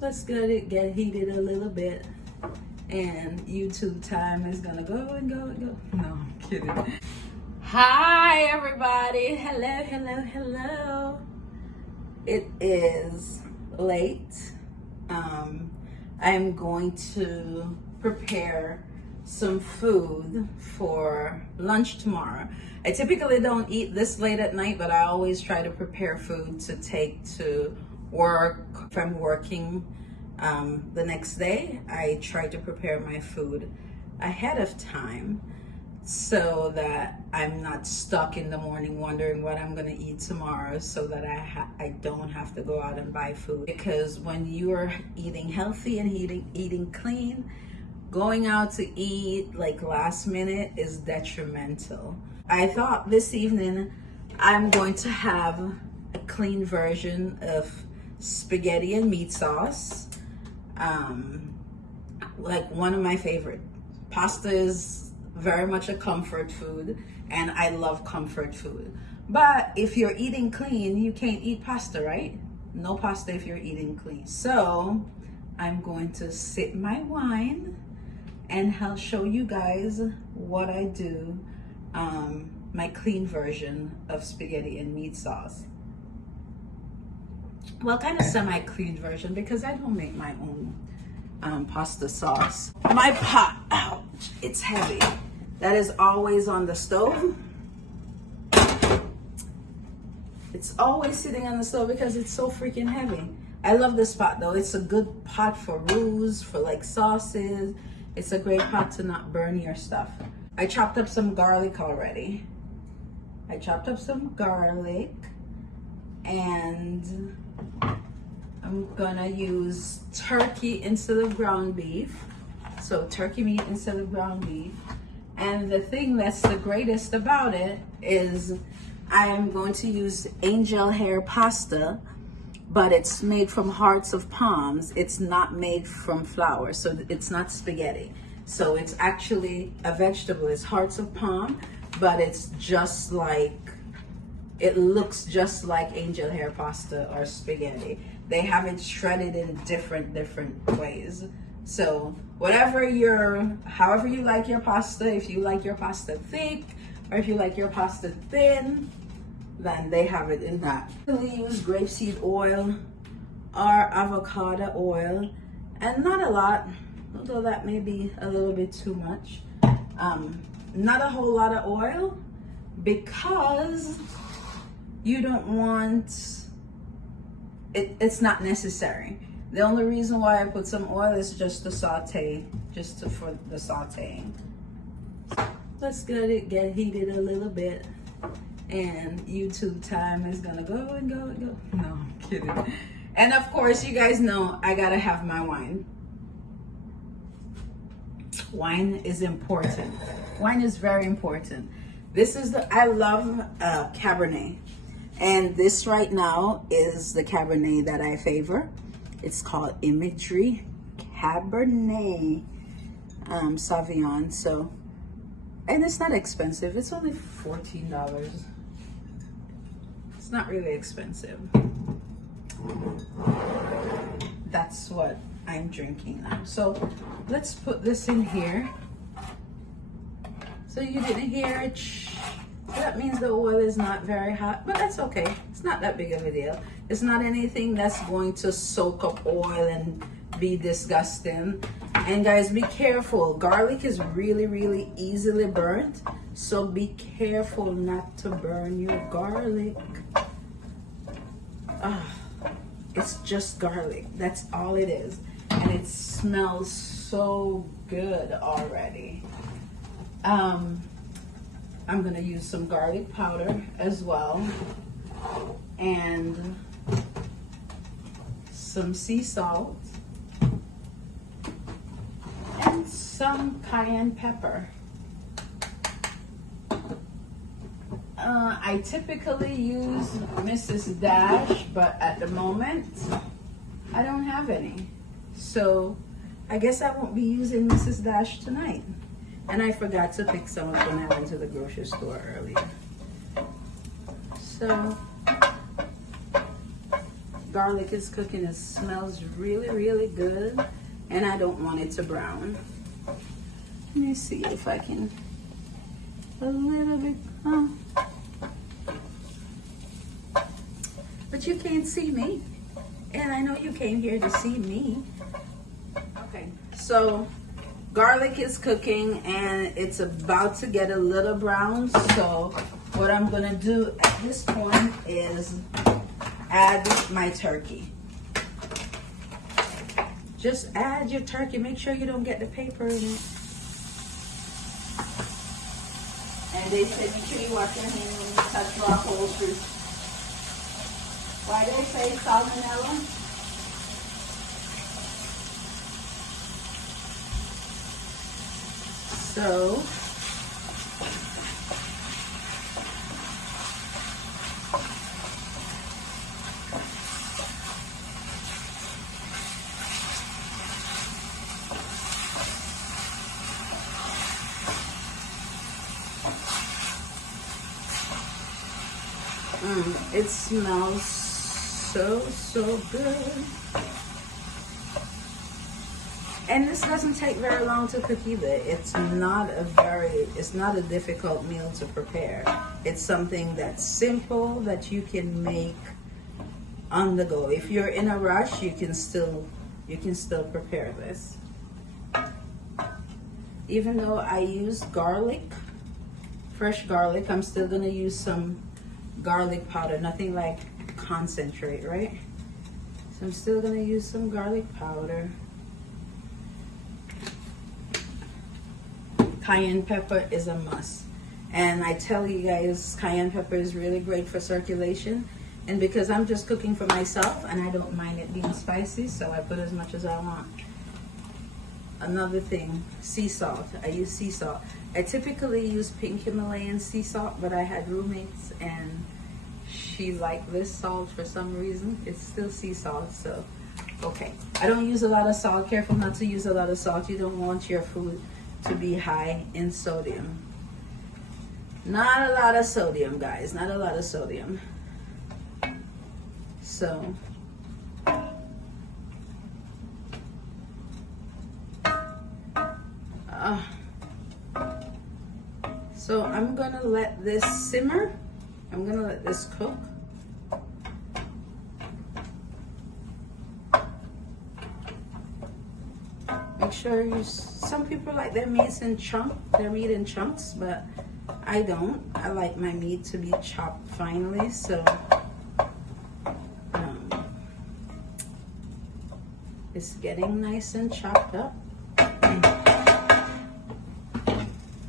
Let's get heated a little bit, and YouTube time is gonna go and go and go. No, I'm kidding. Hi everybody. Hello. It is late. I'm going to prepare some food for lunch tomorrow. I typically don't eat this late at night, but I always try to prepare food to take to work. If I'm working the next day, I try to prepare my food ahead of time so that I'm not stuck in the morning wondering what I'm gonna eat tomorrow, so that I don't have to go out and buy food. Because when you're eating healthy and eating clean, going out to eat like last minute is detrimental. I thought this evening I'm going to have a clean version of spaghetti and meat sauce. Like one of my favorite. Pasta is very much a comfort food, and I love comfort food. But if you're eating clean, you can't eat pasta, right? No pasta if you're eating clean. So I'm going to sip my wine and I'll show you guys what I do, my clean version of spaghetti and meat sauce. Well, kind of semi-clean version, because I don't make my own pasta sauce. My pot, ouch, it's heavy. That is always on the stove. It's always sitting on the stove because it's so freaking heavy. I love this pot though. It's a good pot for roux, for like sauces. It's a great pot to not burn your stuff. I chopped up some garlic already. And I'm gonna use turkey instead of ground beef. So turkey meat instead of ground beef. And the thing that's the greatest about it is I am going to use angel hair pasta, but it's made from hearts of palms. It's not made from flour, so it's not spaghetti. So it's actually a vegetable. It's hearts of palm, but it's just like, it looks just like angel hair pasta or spaghetti. They have it shredded in different ways. So however you like your pasta, if you like your pasta thick or if you like your pasta thin, then they have it in that. I use grapeseed oil or avocado oil, and not a lot, although that may be a little bit too much. Not a whole lot of oil, because you don't want it, it's not necessary. The only reason why I put some oil is just to saute, for the sauteing. Let's get heated a little bit, and YouTube time is gonna go and go and go. No, I'm kidding. And of course, you guys know I gotta have my wine. Wine is important. Wine is very important. I love Cabernet. And this right now is the Cabernet that I favor. It's called Imagery Cabernet Sauvignon. So, and it's not expensive. It's only $14. It's not really expensive. That's what I'm drinking now. So let's put this in here. So you didn't hear it. That means the oil is not very hot, but that's okay. It's not that big of a deal. It's not anything that's going to soak up oil and be disgusting. And guys, be careful. Garlic is really easily burnt, so be careful not to burn your garlic. It's just garlic. That's all it is. And it smells so good already. I'm gonna use some garlic powder as well, and some sea salt, and some cayenne pepper. I typically use Mrs. Dash, but at the moment, I don't have any. So I guess I won't be using Mrs. Dash tonight. And I forgot to pick some up when I went to the grocery store earlier. So garlic is cooking, it smells really, really good, and I don't want it to brown. Let me see if I can, a little bit, but you can't see me, and I know you came here to see me. Okay, so garlic is cooking and it's about to get a little brown. So what I'm gonna do at this point is add my turkey. Just add your turkey. Make sure you don't get the paper in it. And they say make sure you wash your hands when you touch raw poultry. Why they say salmonella? So it smells so good. And this doesn't take very long to cook either. It's not a difficult meal to prepare. It's something that's simple that you can make on the go. If you're in a rush, you can still prepare this. Even though I used garlic, fresh garlic, I'm still gonna use some garlic powder, nothing like concentrate, right? So I'm still gonna use some garlic powder. Cayenne pepper is a must. And I tell you guys, cayenne pepper is really great for circulation. And because I'm just cooking for myself and I don't mind it being spicy, so I put as much as I want. Another thing, sea salt. I use sea salt. I typically use pink Himalayan sea salt, but I had roommates and she liked this salt for some reason. It's still sea salt, so okay. I don't use a lot of salt. Careful not to use a lot of salt. You don't want your food to be high in sodium. Not a lot of sodium, guys. Not a lot of sodium. So so I'm gonna let this simmer. I'm gonna let this cook. Make sure you, some people like their meat in chunks, but I don't. I like my meat to be chopped finely, so it's getting nice and chopped up.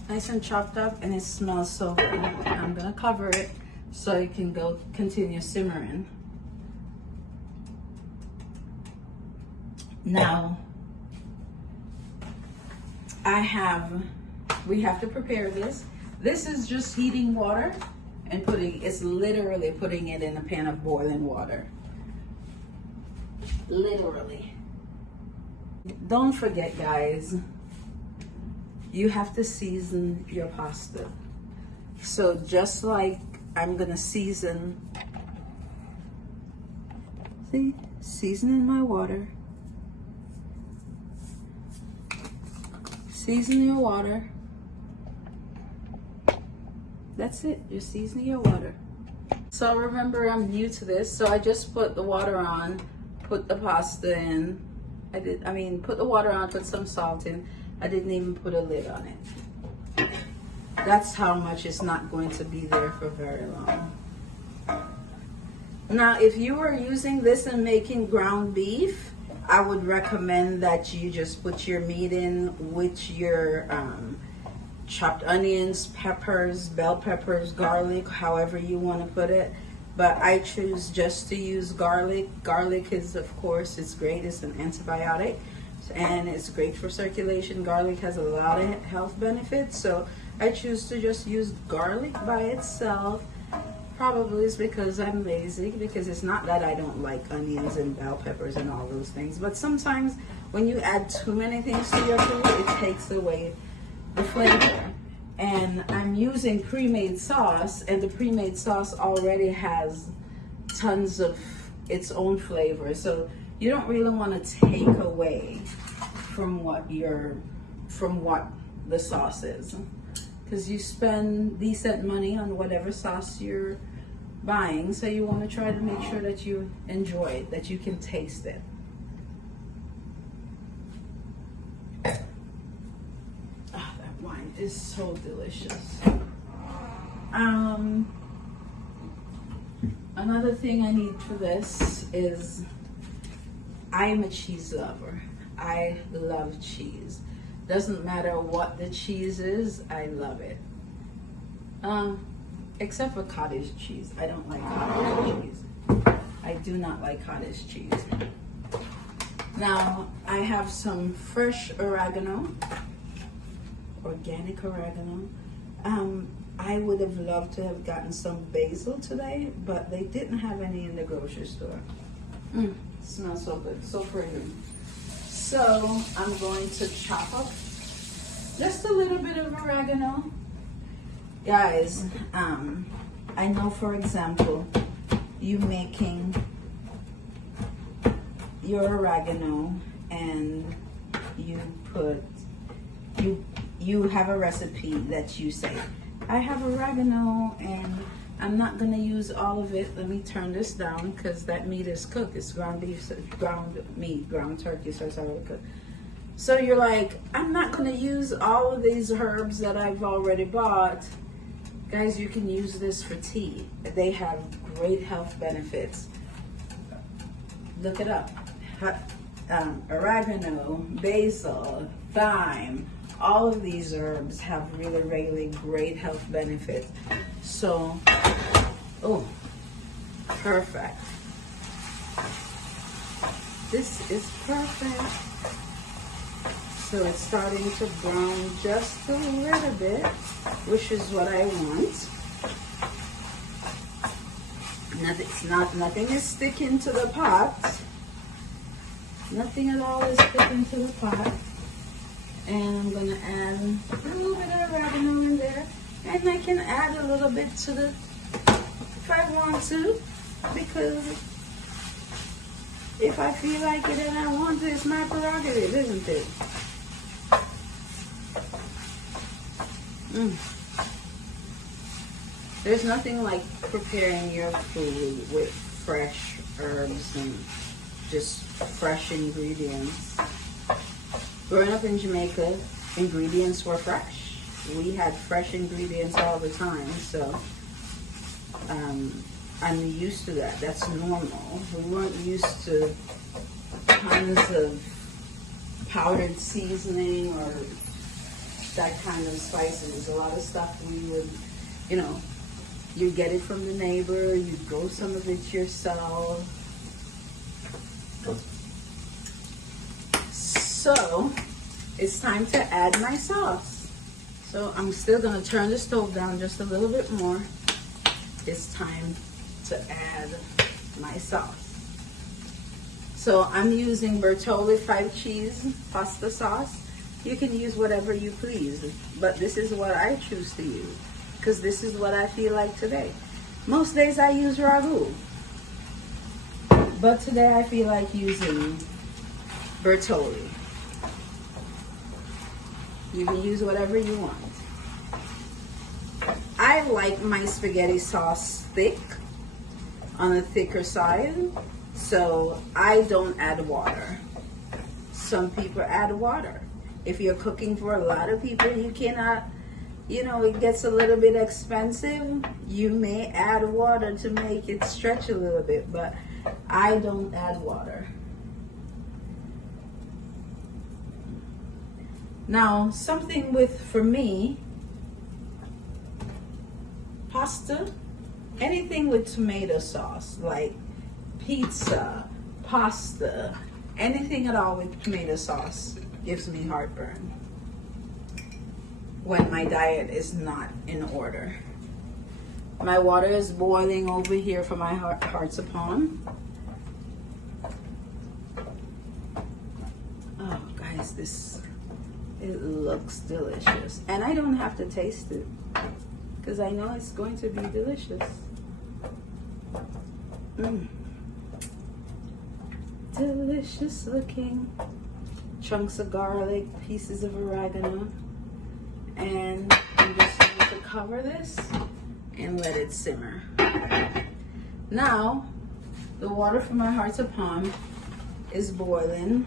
Nice and chopped up, and it smells so good. I'm gonna cover it so it can continue simmering. Now, we have to prepare this. This is just heating water and it's literally putting it in a pan of boiling water. Literally. Don't forget, guys, you have to season your pasta. So just like I'm gonna season, see, seasoning my water. Season your water. That's it, you're seasoning your water. So remember, I'm new to this, so I just put the water on, put the pasta in. Put the water on, put some salt in. I didn't even put a lid on it. That's how much it's not going to be there for very long. Now, if you are using this and making ground beef, I would recommend that you just put your meat in with your chopped onions, peppers, bell peppers, garlic, however you want to put it. But I choose just to use garlic. Garlic is, of course, it's great. It's an antibiotic and it's great for circulation. Garlic has a lot of health benefits, so I choose to just use garlic by itself. Probably it's because I'm lazy, because it's not that I don't like onions and bell peppers and all those things, but sometimes when you add too many things to your food, it takes away the flavor. And I'm using pre-made sauce, and the pre-made sauce already has tons of its own flavor. So you don't really want to take away from what the sauce is, because you spend decent money on whatever sauce you're buying, so you want to try to make sure that you enjoy it, that you can taste it. Ah, that wine is so delicious. Another thing I need for this is, I am a cheese lover. I love cheese. Doesn't matter what the cheese is, I love it. Except for cottage cheese. I don't like cottage cheese. I do not like cottage cheese. Now, I have some fresh oregano, organic oregano. I would have loved to have gotten some basil today, but they didn't have any in the grocery store. Smells so good, so fragrant. So I'm going to chop up just a little bit of oregano. Guys, I know, for example, you making your oregano and you have a recipe that you say, I have oregano and I'm not gonna use all of it. Let me turn this down because that meat is cooked. It's ground beef, ground meat, ground turkey, so it's already cooked. So you're like, I'm not gonna use all of these herbs that I've already bought. Guys, you can use this for tea. They have great health benefits. Look it up. Oregano, basil, thyme, all of these herbs have really, really great health benefits. So, oh, perfect. This is perfect. So it's starting to brown just a little bit, which is what I want. Nothing is sticking to the pot. Nothing at all is sticking to the pot. And I'm gonna add a little bit of oregano in there. And I can add a little bit to the, if I want to, because if I feel like it and I want to, it's my prerogative, isn't it? There's nothing like preparing your food with fresh herbs and just fresh ingredients. Growing up in Jamaica, ingredients were fresh. We had fresh ingredients all the time, so I'm used to that. That's normal. We weren't used to tons of powdered seasoning or that kind of spices. A lot of stuff we would, you get it from the neighbor, you grow some of it yourself. So it's time to add my sauce. So I'm still gonna turn the stove down just a little bit more. It's time to add my sauce. So I'm using Bertolli 5 cheese pasta sauce. You can use whatever you please, but this is what I choose to use because this is what I feel like today. Most days I use ragu, but today I feel like using Bertolli. You can use whatever you want. I like my spaghetti sauce thick, on the thicker side, so I don't add water. Some people add water. If you're cooking for a lot of people, you cannot, it gets a little bit expensive. You may add water to make it stretch a little bit, but I don't add water. Now, something for me, pasta, anything with tomato sauce, like pizza, pasta, anything at all with tomato sauce gives me heartburn when my diet is not in order. My water is boiling over here for my heart's upon. Oh, guys, it looks delicious. And I don't have to taste it because I know it's going to be delicious. delicious looking. Chunks of garlic, pieces of oregano. And I'm just going to cover this and let it simmer. Now, the water from my hearts of palm is boiling.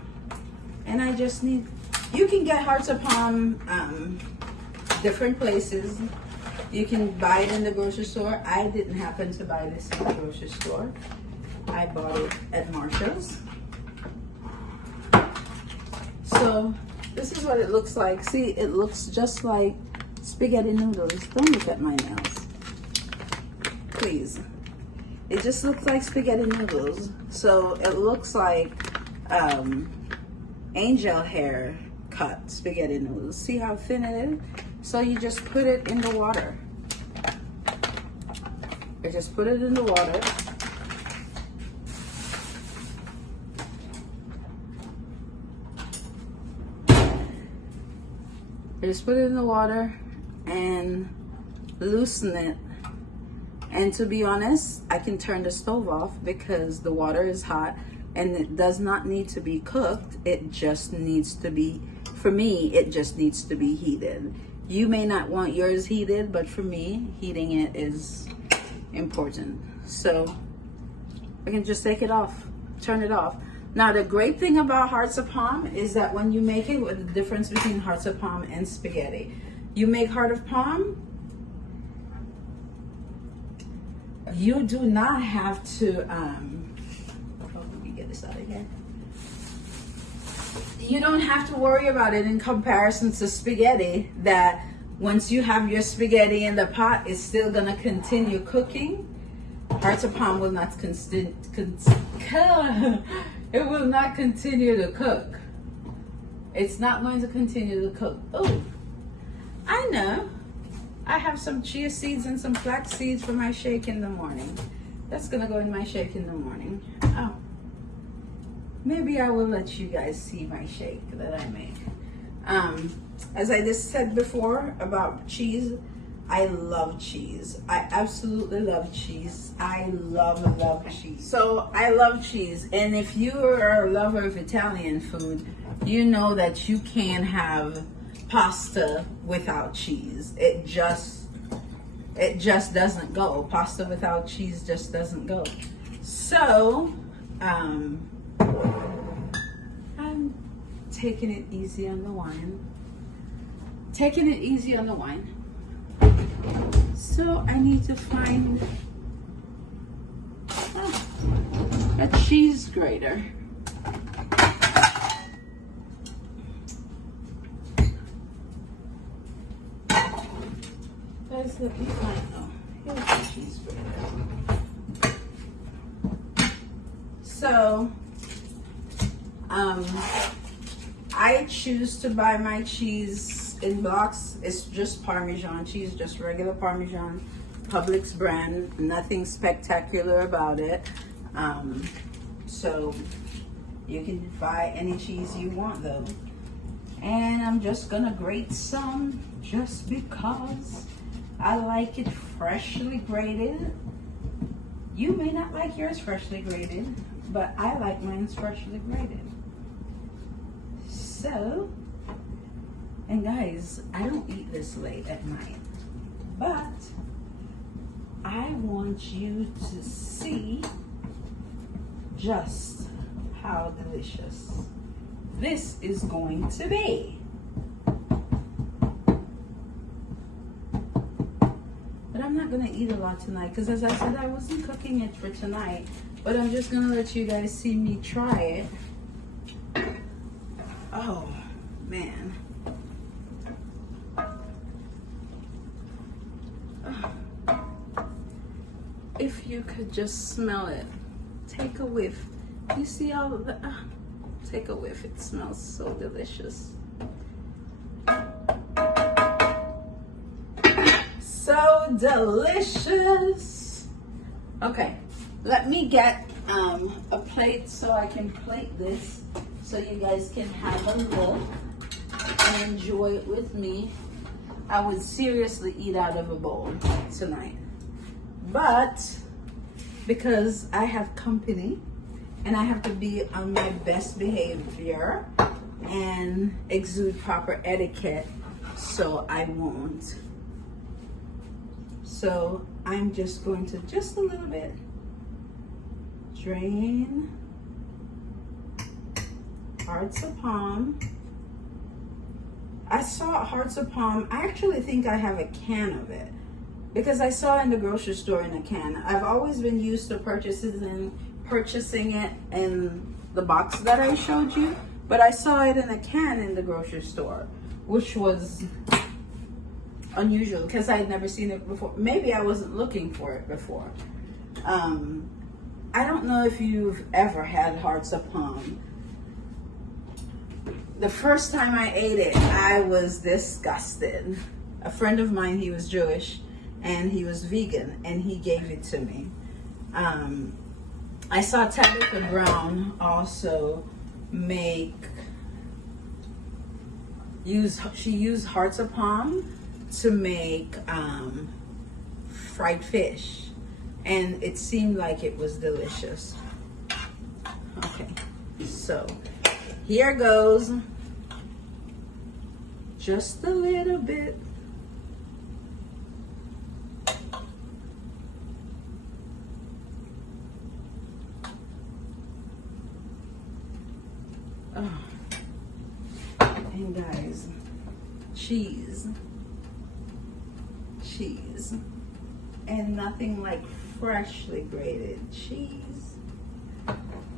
And I just need, you can get hearts of palm different places. You can buy it in the grocery store. I didn't happen to buy this in the grocery store. I bought it at Marshall's. So this is what it looks like. See, it looks just like spaghetti noodles. Don't look at my nails, please. It just looks like spaghetti noodles. So it looks like angel hair cut spaghetti noodles. See how thin it is? So you just put it in the water. I just put it in the water. I just put it in the water and loosen it. And to be honest, I can turn the stove off because the water is hot and it does not need to be cooked. It just needs to be, for me, it just needs to be heated. You may not want yours heated, but for me, heating it is important. So I can just take it off, turn it off. Now, the great thing about hearts of palm is that when you make it, with the difference between hearts of palm and spaghetti, you make heart of palm, you do not have to, let me get this out of here. You don't have to worry about it in comparison to spaghetti, that once you have your spaghetti in the pot, it's still gonna continue cooking. Hearts of palm will not it will not continue to cook. It's not going to continue to cook. Oh, I know. I have some chia seeds and some flax seeds for my shake in the morning. That's gonna go in my shake in the morning. Oh, maybe I will let you guys see my shake that I make. As I just said before about cheese, I love cheese. I absolutely love cheese. I love cheese. So I love cheese. And if you are a lover of Italian food, you know that you can't have pasta without cheese. It just doesn't go. Pasta without cheese just doesn't go. So I'm taking it easy on the wine. Taking it easy on the wine. So I need to find a cheese grater. Guys, let me find, oh, here's the cheese grater. So, I choose to buy my cheese in blocks. It's just Parmesan cheese, just regular Parmesan, Publix brand, nothing spectacular about it. So you can buy any cheese you want though. And I'm just gonna grate some just because I like it freshly grated. You may not like yours freshly grated, but I like mine freshly grated. So, and guys, I don't eat this late at night, but I want you to see just how delicious this is going to be. But I'm not gonna eat a lot tonight because, as I said, I wasn't cooking it for tonight, but I'm just gonna let you guys see me try it. Oh man. If you could just smell it, take a whiff. You see all of the, take a whiff. It smells so delicious. So delicious. Okay, let me get a plate so I can plate this so you guys can have a look and enjoy it with me. I would seriously eat out of a bowl tonight, but because I have company and I have to be on my best behavior and exude proper etiquette so I won't. So I'm just going to just a little bit drain Hearts of Palm. I saw Hearts of Palm. I actually think I have a can of it because I saw it in the grocery store in a can. I've always been used to purchasing it in the box that I showed you, but I saw it in a can in the grocery store, which was unusual because I had never seen it before. Maybe I wasn't looking for it before. I don't know if you've ever had Hearts of Palm. The first time I ate it, I was disgusted. A friend of mine, he was Jewish and he was vegan, and he gave it to me. I saw Tabitha Brown also she used Hearts of Palm to make fried fish, and it seemed like it was delicious. Okay, so here goes. Just a little bit. Oh. And guys, cheese, and nothing like freshly grated cheese.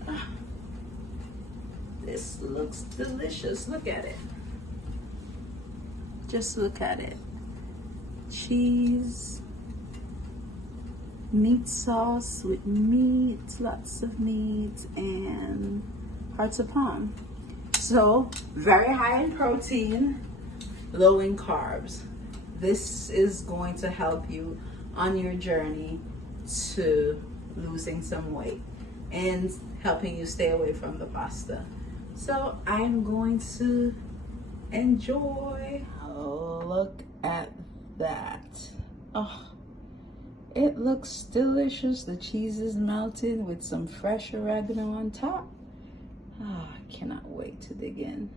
Oh. This looks delicious. Look at it. Just look at it. Cheese, meat sauce with meat, lots of meat, and Hearts of Palm. So very high in protein, low in carbs. This is going to help you on your journey to losing some weight and helping you stay away from the pasta. So I'm going to enjoy. Look at that. Oh, it looks delicious. The cheese is melted with some fresh oregano on top. Oh, I cannot wait to dig in.